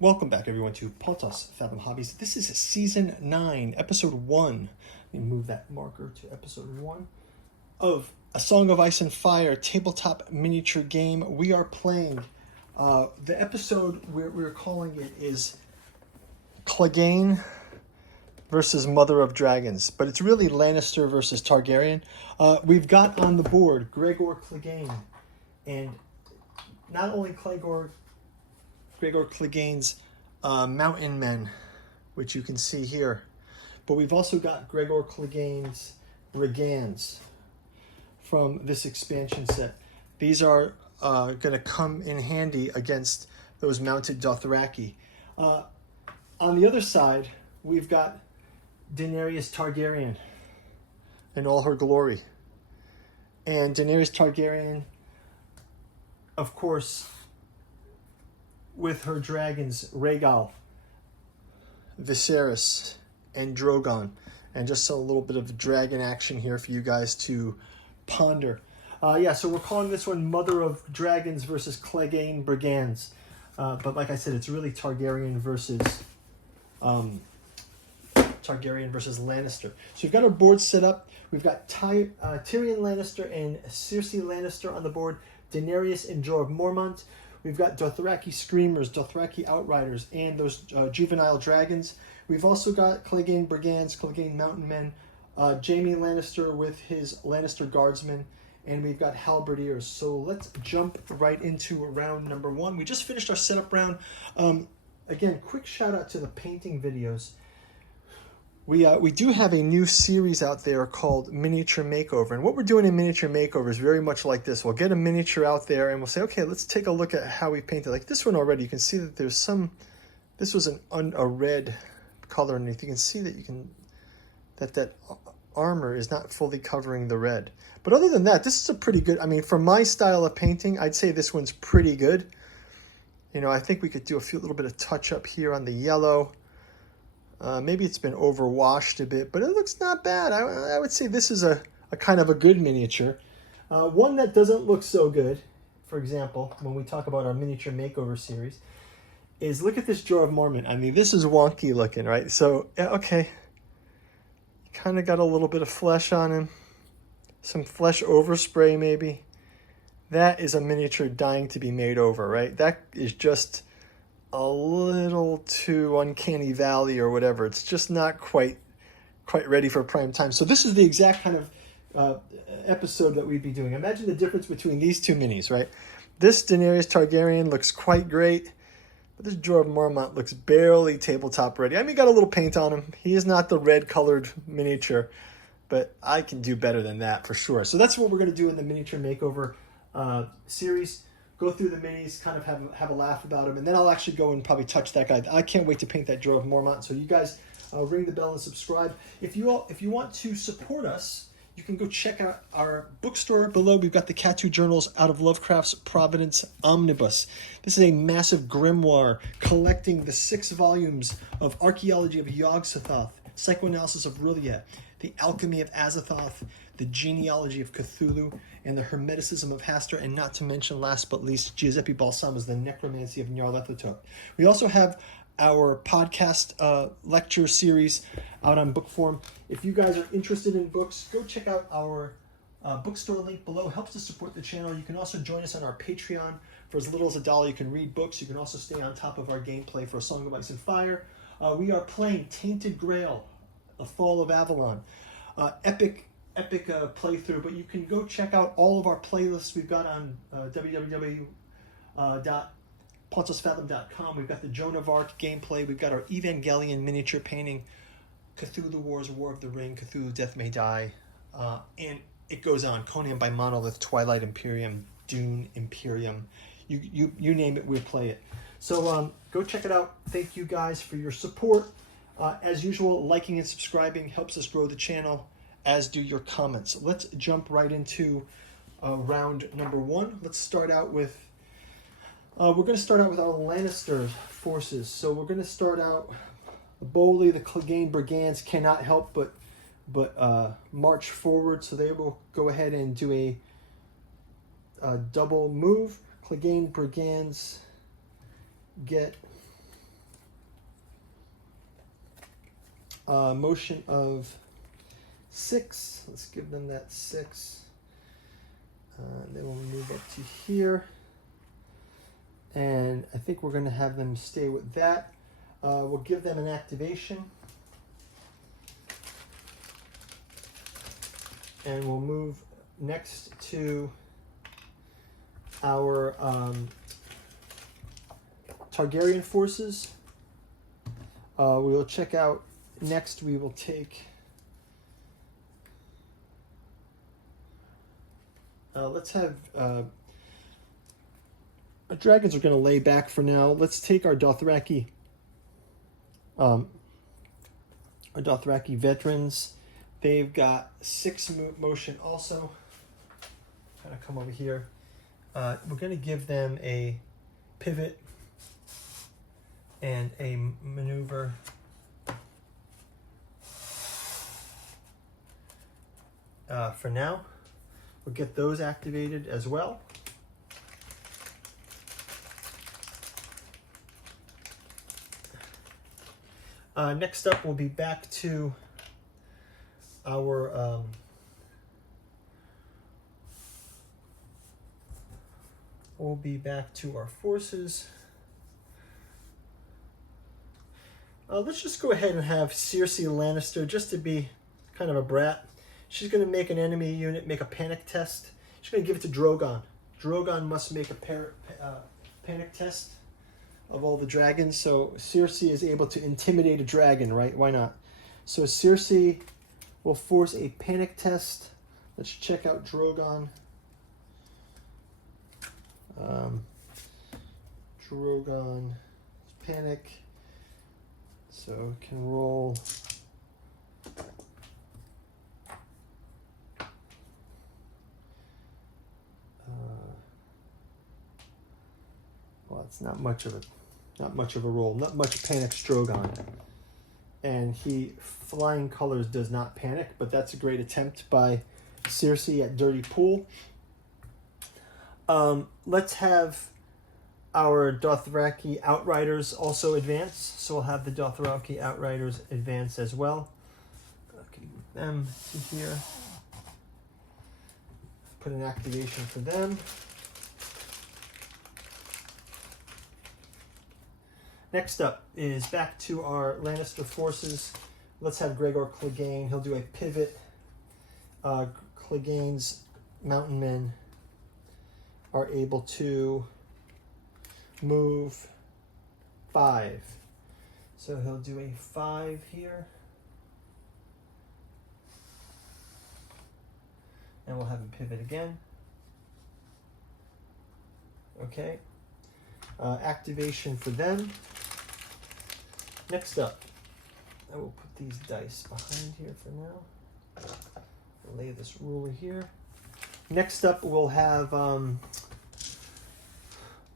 Welcome back, everyone, to Pontos, Fathom Hobbies. This is Season 9, Episode 1. Let me move that marker to Episode 1 of A Song of Ice and Fire tabletop miniature game. We are playing, the episode we're calling it is Clegane versus Mother of Dragons, but it's really Lannister versus Targaryen. We've got on the board Gregor Clegane, and not only Gregor Clegane's Mountain Men, which you can see here, but we've also got Gregor Clegane's Brigands from this expansion set. These are going to come in handy against those mounted Dothraki. On the other side, we've got Daenerys Targaryen in all her glory. And Daenerys Targaryen, of course, with her dragons, Rhaegal, Viserys, and Drogon. And just a little bit of dragon action here for you guys to ponder. So we're calling this one Mother of Dragons versus Clegane Brigands. But like I said, it's really Targaryen versus Lannister. So we've got our board set up. We've got Tyrion Lannister and Cersei Lannister on the board. Daenerys and Jorah Mormont. We've got Dothraki Screamers, Dothraki Outriders, and those juvenile dragons. We've also got Clegane Brigands, Clegane Mountain Men, Jaime Lannister with his Lannister Guardsmen, and we've got Halberdiers. So let's jump right into round number 1. We just finished our setup round. Again, quick shout out to the painting videos. We do have a new series out there called Miniature Makeover. And what we're doing in Miniature Makeover is very much like this. We'll get a miniature out there and we'll say, okay, let's take a look at how we painted. Like this one already, you can see that there's some, this was a red color. And if you can see that that armor is not fully covering the red. But other than that, this is a pretty good, I mean, for my style of painting, I'd say this one's pretty good. You know, I think we could do a little bit of touch up here on the yellow. Maybe it's been overwashed a bit, but it looks not bad. I would say this is a kind of a good miniature. One that doesn't look so good, for example, when we talk about our miniature makeover series, is look at this Jorah Mormont. I mean, this is wonky looking, right? So, okay, kind of got a little bit of flesh on him. Some flesh overspray maybe. That is a miniature dying to be made over, right? That is just a little too uncanny valley or whatever. It's just not quite ready for prime time. So this is the exact kind of episode that we'd be doing. Imagine the difference between these two minis, right? This Daenerys Targaryen looks quite great, but this Jorah Mormont looks barely tabletop ready. I mean, got a little paint on him. He is not the red colored miniature, but I can do better than that for sure. So that's what we're going to do in the miniature makeover series. Go through the minis, kind of have a laugh about them, and then I'll actually go and probably touch that guy. I can't wait to paint that Jorah Mormont. So you guys ring the bell and subscribe. If you want to support us, you can go check out our bookstore below. We've got the Catu Journals out of Lovecraft's Providence Omnibus. This is a massive grimoire collecting the 6 volumes of Archaeology of Yog-Sothoth, Psychoanalysis of R'lyeh, The Alchemy of Azathoth, The Genealogy of Cthulhu, and The Hermeticism of Hastur, and not to mention, last but least, Giuseppe Balsama's The Necromancy of Nyarlathotep. We also have our podcast lecture series out on book form. If you guys are interested in books, go check out our bookstore link below. It helps to support the channel. You can also join us on our Patreon. For as little as $1, you can read books. You can also stay on top of our gameplay for A Song of Ice and Fire. We are playing Tainted Grail, The Fall of Avalon. Epic playthrough, but you can go check out all of our playlists we've got on www.pontosfathom.com. We've got the Joan of Arc gameplay. We've got our Evangelion miniature painting, Cthulhu Wars, War of the Ring, Cthulhu Death May Die, and it goes on. Conan by Monolith, Twilight Imperium, Dune Imperium. You name it, we'll play it. So go check it out. Thank you guys for your support. As usual, liking and subscribing helps us grow the channel, as do your comments. Let's jump right into round number 1. Let's start out with, we're going to start out with our Lannister forces. So we're going to start out boldly. The Clegane Brigands cannot help but march forward. So they will go ahead and do a double move. Clegane Brigands get motion of 6. Let's give them that 6. Then we'll move up to here. And I think we're going to have them stay with that. We'll give them an activation. And we'll move next to our Targaryen forces. We will check out, next we will take, let's have, our dragons are going to lay back for now. Let's take our Dothraki veterans. They've got 6 motion also. Kind of come over here. We're going to give them a pivot and a maneuver. For now, we'll get those activated as well. Next up, we'll be back to our forces. Let's just go ahead and have Cersei Lannister, just to be kind of a brat. She's going to make an enemy unit make a panic test. She's going to give it to Drogon. Drogon must make a panic test of all the dragons. So Cersei is able to intimidate a dragon, right? Why not? So Cersei will force a panic test. Let's check out Drogon. Drogon panic. So can roll. Well, it's not much of a roll. Not much panics Drogon. And flying colors does not panic, but that's a great attempt by Cersei at Dirty Pool. Let's have our Dothraki Outriders also advance. So we'll have the Dothraki Outriders advance as well. I can move them to here. Put an activation for them. Next up is back to our Lannister forces. Let's have Gregor Clegane. He'll do a pivot. Clegane's mountain men are able to move 5. So he'll do a 5 here. And we'll have him pivot again. Okay. Activation for them. Next up, I will put these dice behind here for now. Lay this ruler here. Next up, we'll have,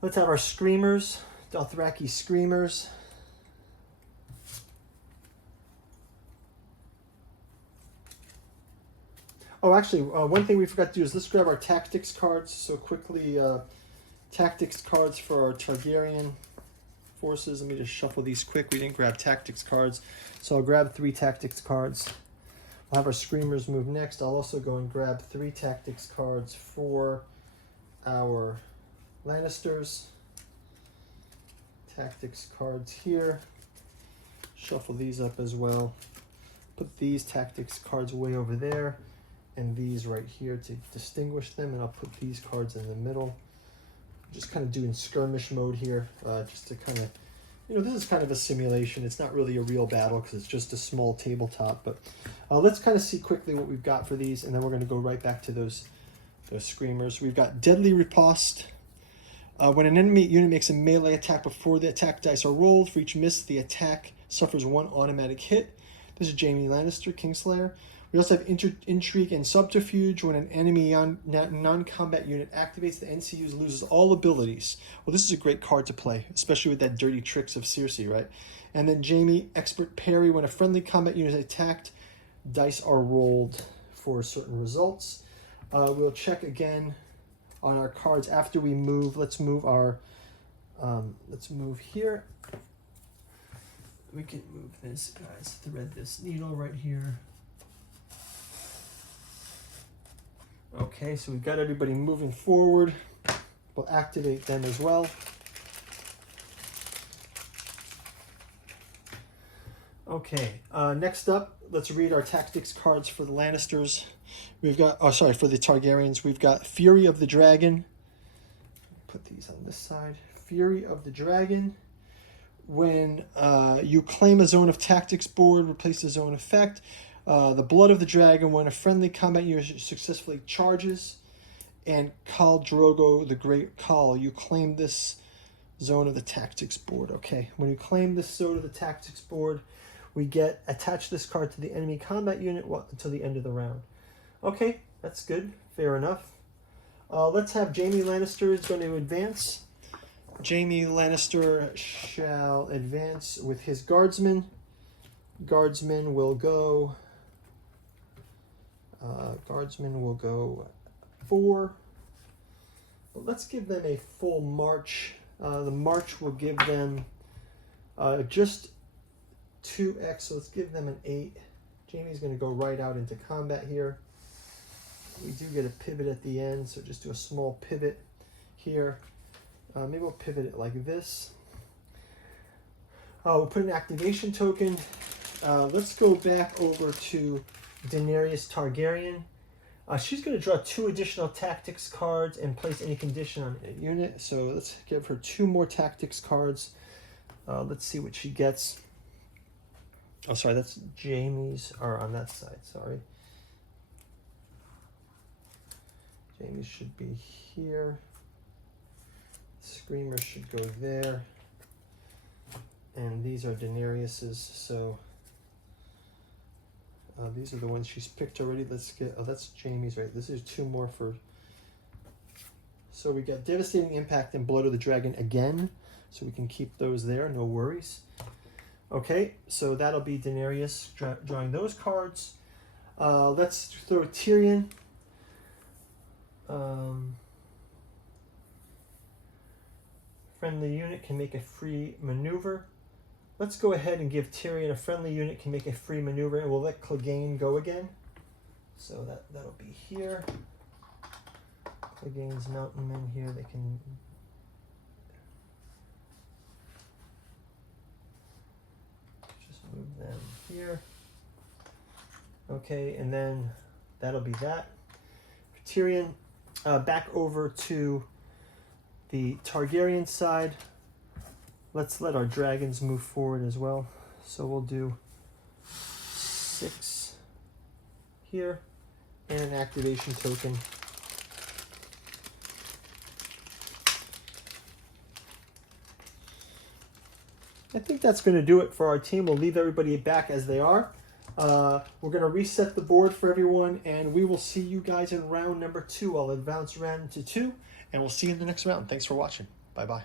let's have our Screamers, Dothraki Screamers. Oh, actually, one thing we forgot to do is let's grab our tactics cards. So quickly, tactics cards for our Targaryen forces. Let me just shuffle these quick. We didn't grab tactics cards. So I'll grab 3 tactics cards. We'll have our Screamers move next. I'll also go and grab 3 tactics cards for our Lannisters. Tactics cards here. Shuffle these up as well. Put these tactics cards way over there and these right here to distinguish them. And I'll put these cards in the middle. Just kind of doing skirmish mode here, just to kind of, this is kind of a simulation. It's not really a real battle because it's just a small tabletop. But let's kind of see quickly what we've got for these, and then we're going to go right back to those Screamers. We've got Deadly Riposte. When an enemy unit makes a melee attack before the attack dice are rolled, for each miss, the attack suffers 1 automatic hit. This is Jaime Lannister, Kingslayer. We also have Intrigue and Subterfuge. When an enemy non-combat unit activates, the NCU loses all abilities. Well, this is a great card to play, especially with that dirty tricks of Cersei, right? And then Jaime, Expert Parry. When a friendly combat unit is attacked, dice are rolled for certain results. We'll check again on our cards after we move. Let's move our, let's move here. we can move this, guys, thread this needle right here. Okay, so we've got everybody moving forward. We'll activate them as well. Okay, next up, let's read our tactics cards for the Lannisters. We've got, oh, sorry, for the Targaryens. We've got Fury of the Dragon. Put these on this side. Fury of the Dragon. When you claim a zone of tactics board, replace the zone effect. The Blood of the Dragon, when a friendly combat unit successfully charges. And Khal Drogo, the Great Khal, you claim this zone of the tactics board. Okay, when you claim this zone of the tactics board, we get attach this card to the enemy combat unit until the end of the round. Okay, that's good. Fair enough. Let's have Jaime Lannister is going to advance. Jaime Lannister shall advance with his guardsmen. Guardsmen will go. Guardsmen will go 4. But let's give them a full march. The march will give them just 2x, so let's give them an 8. Jaime's going to go right out into combat here. We do get a pivot at the end, so just do a small pivot here. Maybe we'll pivot it like this. We'll put an activation token. Let's go back over to Daenerys Targaryen. She's going to draw 2 additional tactics cards and place any condition on a unit. So let's give her 2 more tactics cards. Let's see what she gets. Oh, sorry, that's Jaime's, or on that side, sorry. Jaime's should be here. Screamer should go there. And these are Daenerys's, so these are the ones she's picked already. Let's get, oh, that's Jaime's, right? This is 2 more for, so we got Devastating Impact and Blood of the Dragon again, so we can keep those there, no worries. Okay, so that'll be Daenerys drawing those cards. Let's throw Tyrion. Friendly unit can make a free maneuver. Let's go ahead and give Tyrion a friendly unit can make a free maneuver, and we'll let Clegane go again. So that'll be here. Clegane's mountain men here, they can... just move them here. Okay, and then that'll be that. For Tyrion, back over to the Targaryen side. Let's let our dragons move forward as well. So we'll do 6 here and an activation token. I think that's going to do it for our team. We'll leave everybody back as they are. We're going to reset the board for everyone, and we will see you guys in round number 2. I'll advance round to 2, and we'll see you in the next round. Thanks for watching. Bye-bye.